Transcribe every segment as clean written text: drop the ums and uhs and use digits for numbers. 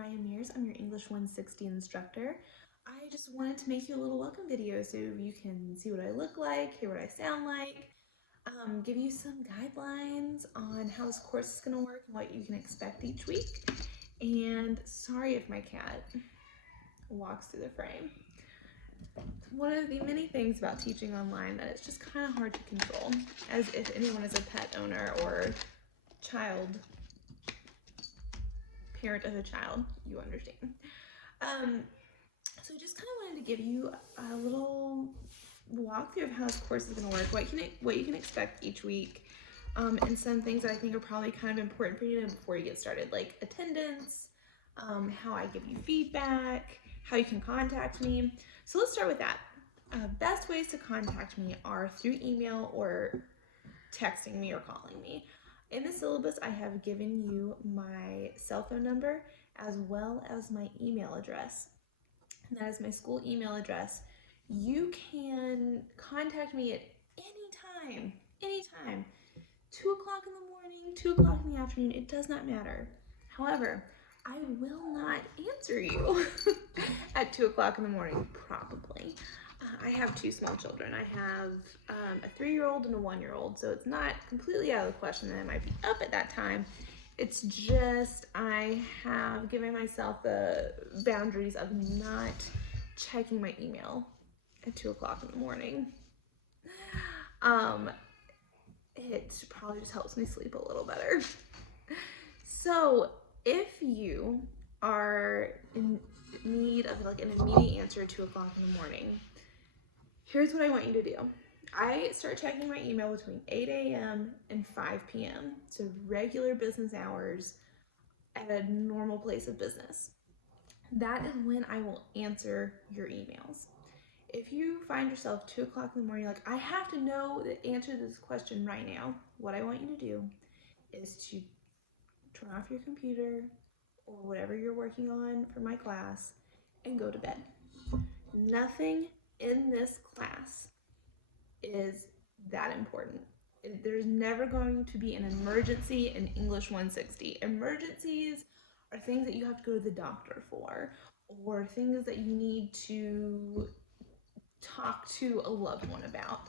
Raya Mears. I'm your English 160 instructor. I just wanted to make you a little welcome video so you can see what I look like, hear what I sound like, give you some guidelines on how this course is going to work and what you can expect each week. And sorry if my cat walks through the frame. One of the many things about teaching online that it's just kind of hard to control, as if anyone is a pet owner or parent of a child, you understand. So just kind of wanted to give you a little walkthrough of how this course is going to work, what you can expect each week, and some things that I think are probably kind of important for you to know before you get started, like attendance, how I give you feedback, how you can contact me. So let's start with that. Best ways to contact me are through email or texting me or calling me. In the syllabus, I have given you my cell phone number as well as my email address. And that is my school email address. You can contact me at any time. 2 o'clock in the morning, 2 o'clock in the afternoon, it does not matter. However, I will not answer you at 2 o'clock in the morning, probably. I have two small children. I have a 3-year-old and a 1-year-old, so it's not completely out of the question that I might be up at that time. It's just I have given myself the boundaries of not checking my email at 2 o'clock in the morning. It probably just helps me sleep a little better. So if you are in need of like an immediate answer at 2 o'clock in the morning, here's what I want you to do. I start checking my email between 8 a.m. and 5 p.m. So regular business hours at a normal place of business. That is when I will answer your emails. If you find yourself 2 o'clock in the morning, like, I have to know the answer to this question right now, what I want you to do is to turn off your computer or whatever you're working on for my class and go to bed. Nothing in this class is that important. There's never going to be an emergency in English 160. Emergencies are things that you have to go to the doctor for, or things that you need to talk to a loved one about.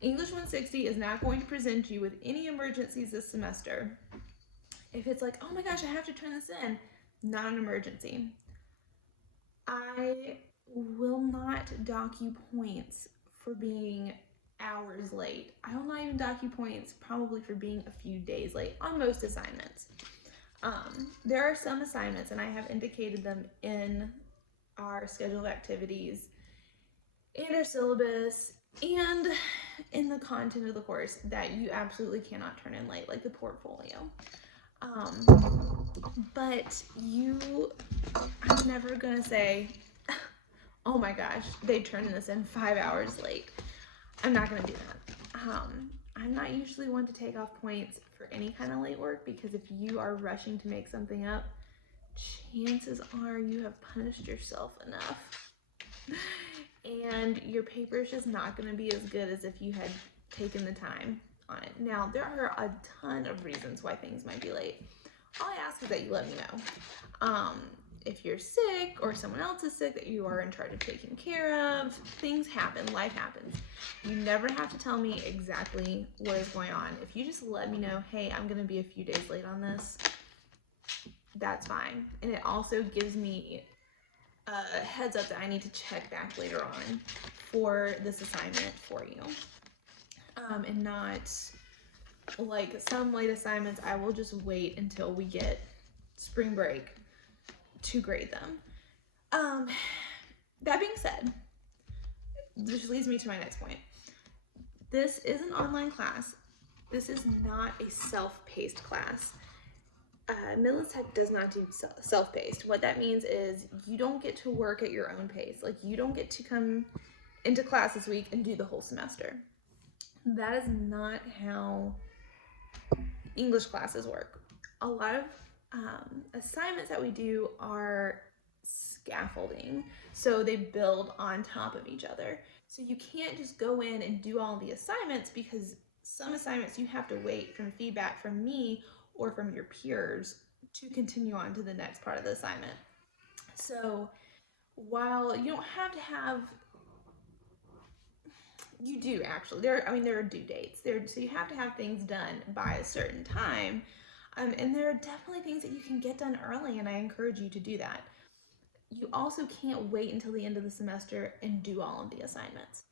English 160 is not going to present you with any emergencies this semester. If it's like, oh my gosh, I have to turn this in, not an emergency. I will not dock you points for being hours late. I will not even dock you points probably for being a few days late on most assignments. There are some assignments, and I have indicated them in our schedule of activities and our syllabus and in the content of the course, that you absolutely cannot turn in late, like the portfolio. But I'm never gonna say, oh my gosh, they turned this in 5 hours late. I'm not gonna do that. I'm not usually one to take off points for any kind of late work, because if you are rushing to make something up, chances are you have punished yourself enough. And your paper is just not gonna be as good as if you had taken the time on it. Now, there are a ton of reasons why things might be late. All I ask is that you let me know. If you're sick or someone else is sick that you are in charge of taking care of, things happen, life happens. You never have to tell me exactly what is going on. If you just let me know, hey, I'm gonna be a few days late on this, that's fine. And it also gives me a heads up that I need to check back later on for this assignment for you. And not like some late assignments, I will just wait until we get spring break to grade them. That being said, this leads me to my next point. This is an online class. This is not a self-paced class. Midlands Tech does not do self-paced. What that means is you don't get to work at your own pace. Like, you don't get to come into class this week and do the whole semester. That is not how English classes work. A lot of assignments that we do are scaffolding, so they build on top of each other. So you can't just go in and do all the assignments, because some assignments you have to wait from feedback from me or from your peers to continue on to the next part of the assignment. So while you don't have to have, you do actually, there are due dates there, so you have to have things done by a certain time. And there are definitely things that you can get done early, and I encourage you to do that. You also can't wait until the end of the semester and do all of the assignments.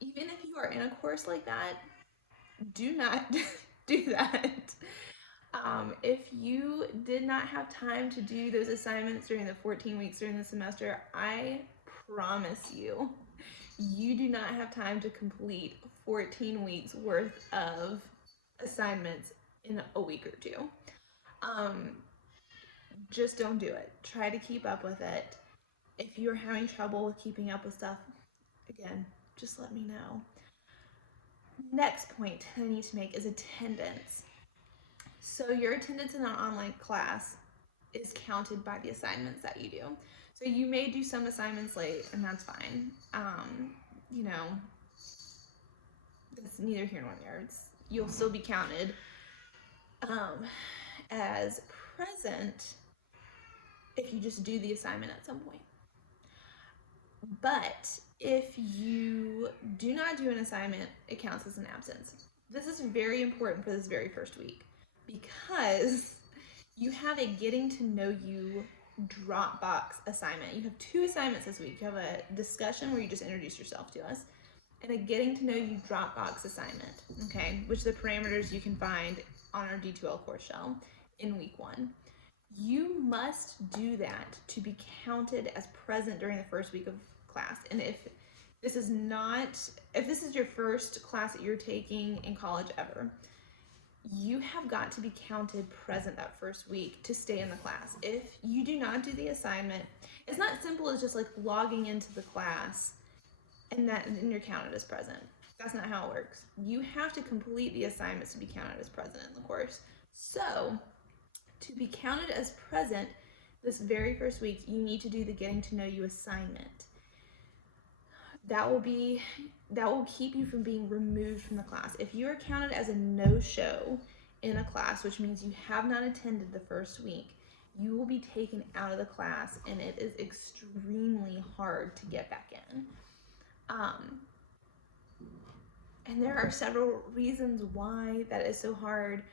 Even if you are in a course like that, do not do that. If you did not have time to do those assignments during the 14 weeks during the semester, I promise you, you do not have time to complete 14 weeks worth of assignments in a week or two. Just don't do it. Try to keep up with it. If you're having trouble with keeping up with stuff, again, just let me know. Next point I need to make is attendance. So your attendance in an online class is counted by the assignments that you do. So you may do some assignments late, and that's fine. You know, that's neither here nor there. You'll still be counted as present if you just do the assignment at some point. But if you do not do an assignment, it counts as an absence. This is very important for this very first week because you have a getting to know you Dropbox assignment. You have 2 assignments this week. You have a discussion where you just introduce yourself to us, and a getting to know you Dropbox assignment, okay, which the parameters you can find on our D2L course shell in week 1. You must do that to be counted as present during the first week of class. And if this is your first class that you're taking in college ever, you have got to be counted present that first week to stay in the class. If you do not do the assignment, it's not simple as just like logging into the class and you're counted as present. That's not how it works. You have to complete the assignments to be counted as present in the course. So to be counted as present this very first week, you need to do the getting to know you assignment. That will keep you from being removed from the class. If you are counted as a no-show in a class, which means you have not attended the first week, you will be taken out of the class, and it is extremely hard to get back in. And there are several reasons why that is so hard,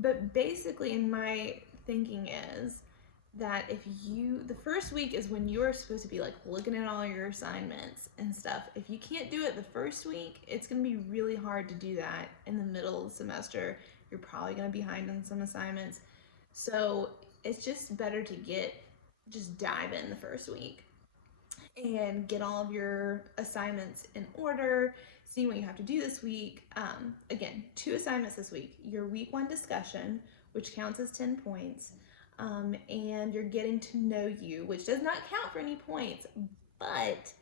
but basically in my thinking is that the first week is when you're supposed to be like looking at all your assignments and stuff. If you can't do it the first week, it's going to be really hard to do that in the middle of the semester. You're probably going to be behind on some assignments. So it's just better to just dive in the first week and get all of your assignments in order, see what you have to do this week. Again, 2 assignments this week. Your week 1 discussion, which counts as 10 points, and you're getting to know you, which does not count for any points, but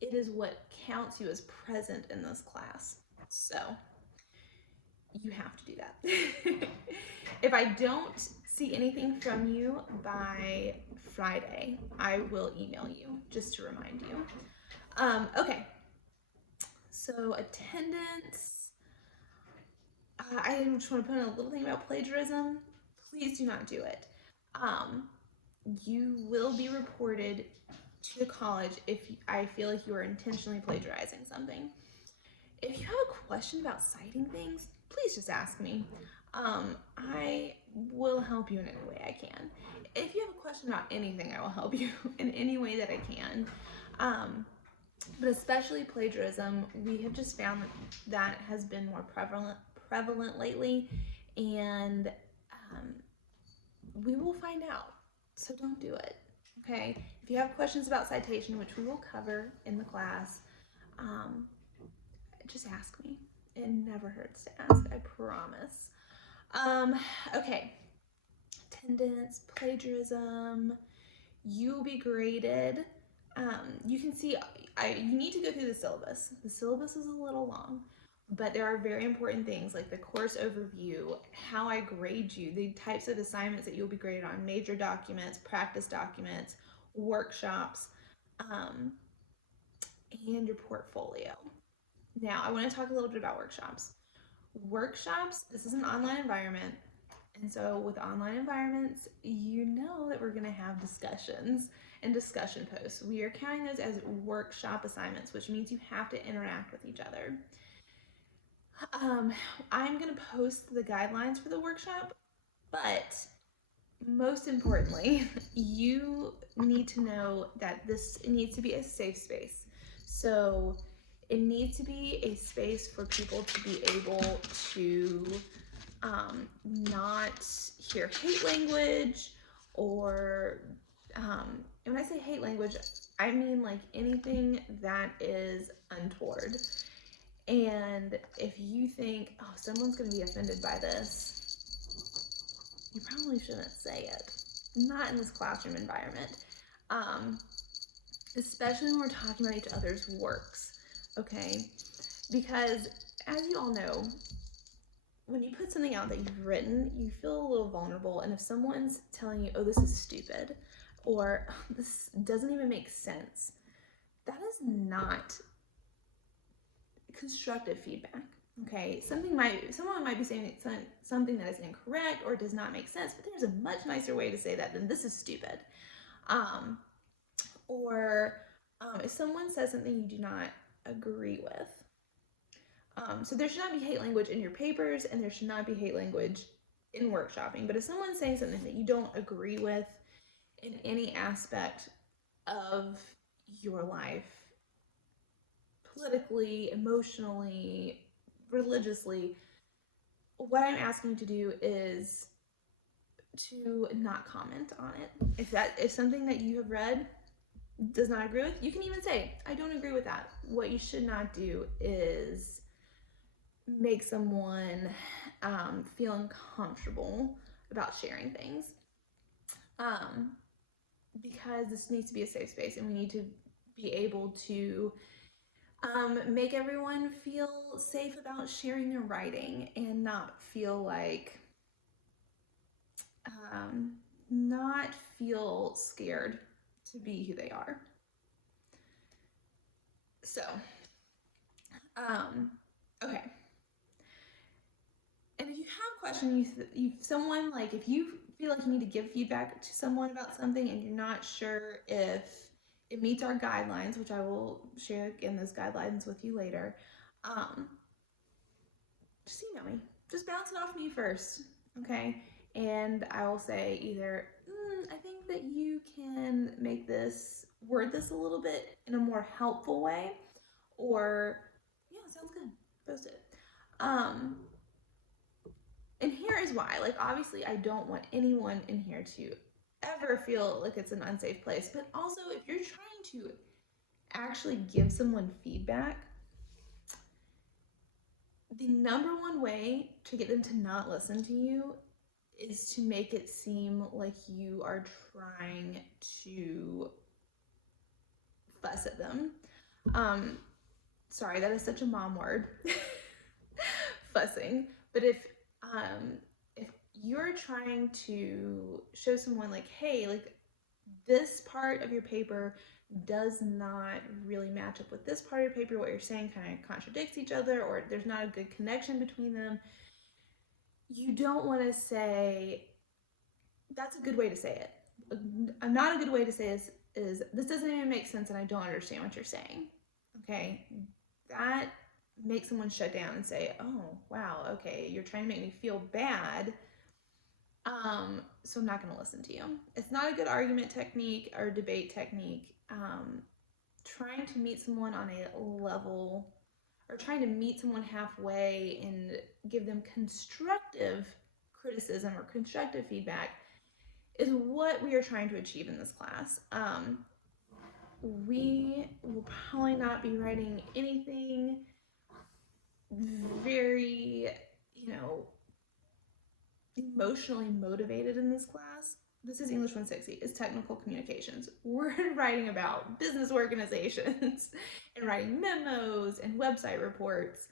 it is what counts you as present in this class. So you have to do that. If I don't see anything from you by Friday, I will email you just to remind you. Okay, so attendance. I just want to put in a little thing about plagiarism. Please do not do it. You will be reported to the college if I feel like you are intentionally plagiarizing something. If you have a question about citing things, please just ask me. I will help you in any way I can. If you have a question about anything, I will help you in any way that I can. But especially plagiarism, we have just found that has been more prevalent lately, and we will find out. So don't do it, okay? If you have questions about citation, which we will cover in the class, just ask me. It never hurts to ask, I promise. Okay, attendance, plagiarism, you will be graded. You can see, you need to go through the syllabus. The syllabus is a little long, but there are very important things like the course overview, how I grade you, the types of assignments that you'll be graded on, major documents, practice documents, workshops, and your portfolio. Now, I want to talk a little bit about workshops. Workshops, this is an online environment. And so with online environments, you know that we're going to have discussions and discussion posts. We are counting those as workshop assignments, which means you have to interact with each other. I'm going to post the guidelines for the workshop, but most importantly, you need to know that this needs to be a safe space. So it needs to be a space for people to be able to not hear hate language or, and when I say hate language, I mean like anything that is untoward. And if you think, oh, someone's going to be offended by this, you probably shouldn't say it. Not in this classroom environment. Especially when we're talking about each other's works, okay? Because as you all know, when you put something out that you've written, you feel a little vulnerable. And if someone's telling you, oh, this is stupid, or this doesn't even make sense, that is not constructive feedback. Okay, someone might be saying something that is incorrect or does not make sense, but there's a much nicer way to say that than this is stupid. If someone says something you do not agree with. So there should not be hate language in your papers, and there should not be hate language in workshopping. But if someone's saying something that you don't agree with in any aspect of your life, politically, emotionally, religiously, what I'm asking you to do is to not comment on it. If something that you have read does not agree with, you can even say, I don't agree with that. What you should not do is make someone feel uncomfortable about sharing things. Because this needs to be a safe space, and we need to be able to make everyone feel safe about sharing their writing and not feel like, not feel scared to be who they are. So, okay. And if you have questions, if you feel like you need to give feedback to someone about something and you're not sure if it meets our guidelines, which I will share again those guidelines with you later, just email me. Just bounce it off me first, okay? And I will say either, I think that you can word this a little bit in a more helpful way, or, yeah, sounds good, post it. And here is why. Like, obviously, I don't want anyone in here to ever feel like it's an unsafe place. But also, if you're trying to actually give someone feedback, the number one way to get them to not listen to you is to make it seem like you are trying to fuss at them. Sorry, that is such a mom word. Fussing. But if you're trying to show someone like, hey, like this part of your paper does not really match up with this part of your paper, what you're saying kind of contradicts each other, or there's not a good connection between them, you don't want to say, that's a good way to say it. Not a good way to say is this doesn't even make sense and I don't understand what you're saying. Okay, that makes someone shut down and say, oh, wow, okay, you're trying to make me feel bad, so I'm not going to listen to you. It's not a good argument technique or debate technique. Trying to meet someone on a level, or trying to meet someone halfway and give them constructive criticism or constructive feedback is what we are trying to achieve in this class. We will probably not be writing anything very, emotionally motivated in this class. This is English 160. It's technical communications. We're writing about business organizations and writing memos and website reports.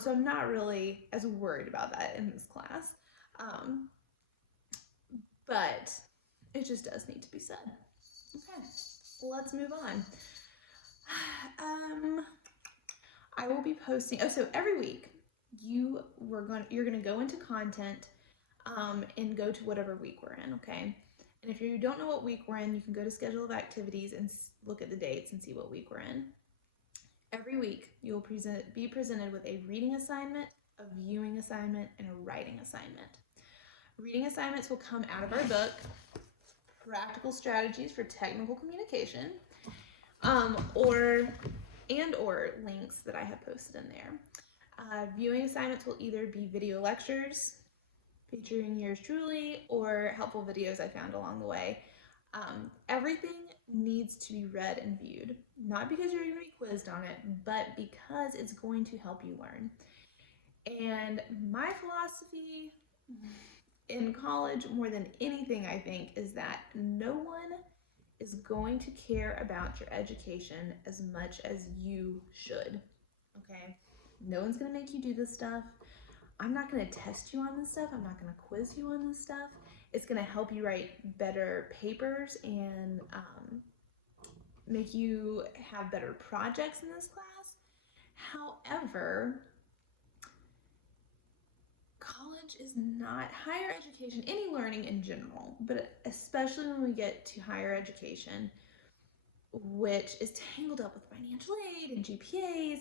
So I'm not really as worried about that in this class. But it just does need to be said. Okay, let's move on. I will be posting. So every week you're going to go into content. and go to whatever week we're in, okay? And if you don't know what week we're in, you can go to schedule of activities and look at the dates and see what week we're in. Every week, you will be presented with a reading assignment, a viewing assignment, and a writing assignment. Reading assignments will come out of our book, Practical Strategies for Technical Communication, or links that I have posted in there. Viewing assignments will either be video lectures featuring yours truly or helpful videos I found along the way. Everything needs to be read and viewed, not because you're going to be quizzed on it, but because it's going to help you learn. And my philosophy in college, more than anything, I think, is that no one is going to care about your education as much as you should, okay? No one's going to make you do this stuff. I'm not going to test you on this stuff. I'm not going to quiz you on this stuff. It's going to help you write better papers and make you have better projects in this class. However, college is not higher education, any learning in general, but especially when we get to higher education, which is tangled up with financial aid and GPAs,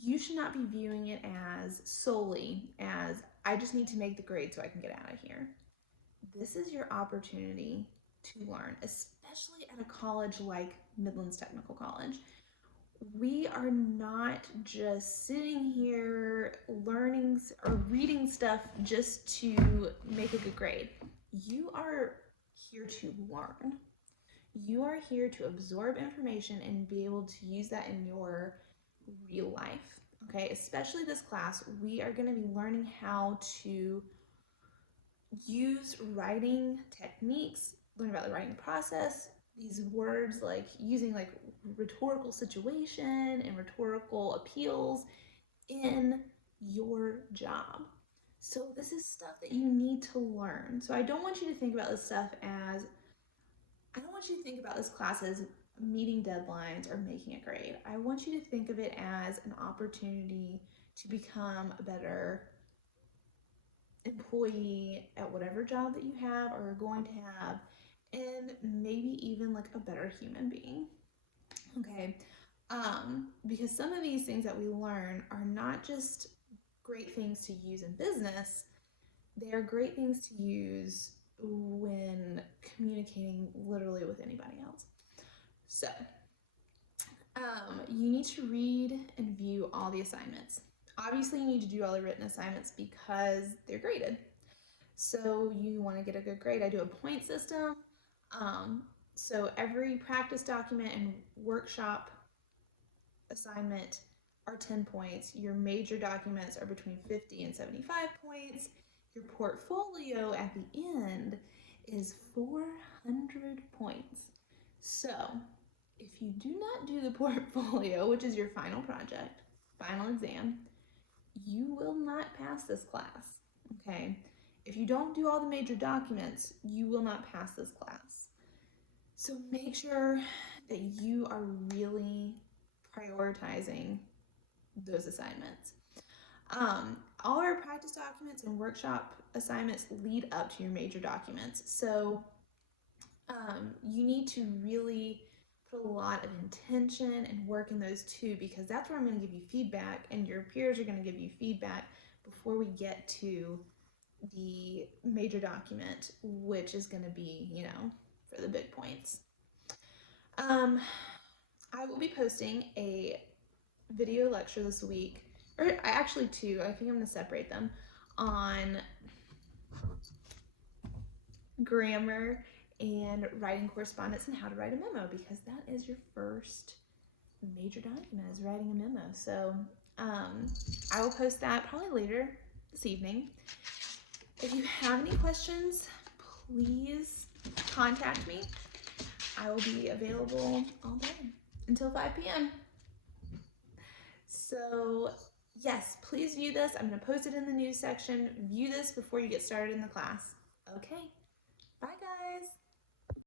you should not be viewing it as solely as, I just need to make the grade so I can get out of here. This is your opportunity to learn, especially at a college like Midlands Technical College. We are not just sitting here learning or reading stuff just to make a good grade. You are here to learn. You are here to absorb information and be able to use that in your real life, okay? Especially this class, we are going to be learning how to use writing techniques, learn about the writing process, these words like using like rhetorical situation and rhetorical appeals in your job. So this is stuff that you need to learn. So I don't want you to think about this class as meeting deadlines or making a grade. I want you to think of it as an opportunity to become a better employee at whatever job that you have or are going to have, and maybe even like a better human being, okay? Because some of these things that we learn are not just great things to use in business, they are great things to use when communicating literally with anybody else. So, you need to read and view all the assignments. Obviously, you need to do all the written assignments because they're graded. So you want to get a good grade. I do a point system. So every practice document and workshop assignment are 10 points. Your major documents are between 50 and 75 points. Your portfolio at the end is 400 points. So if you do not do the portfolio, which is your final project, final exam, you will not pass this class, okay? If you don't do all the major documents, you will not pass this class. So make sure that you are really prioritizing those assignments. All our practice documents and workshop assignments lead up to your major documents. So you need to really put a lot of intention and work in those too, because that's where I'm going to give you feedback and your peers are going to give you feedback before we get to the major document, which is going to be, you know, for the big points. I will be posting a video lecture this week, or actually two, I think I'm going to separate them, on grammar and writing correspondence and how to write a memo, because that is your first major document, is writing a memo. So I will post that probably later this evening. If you have any questions, please contact me. I will be available all day until 5 p.m. So yes, please view this. I'm going to post it in the news section. View this before you get started in the class. Okay, bye guys.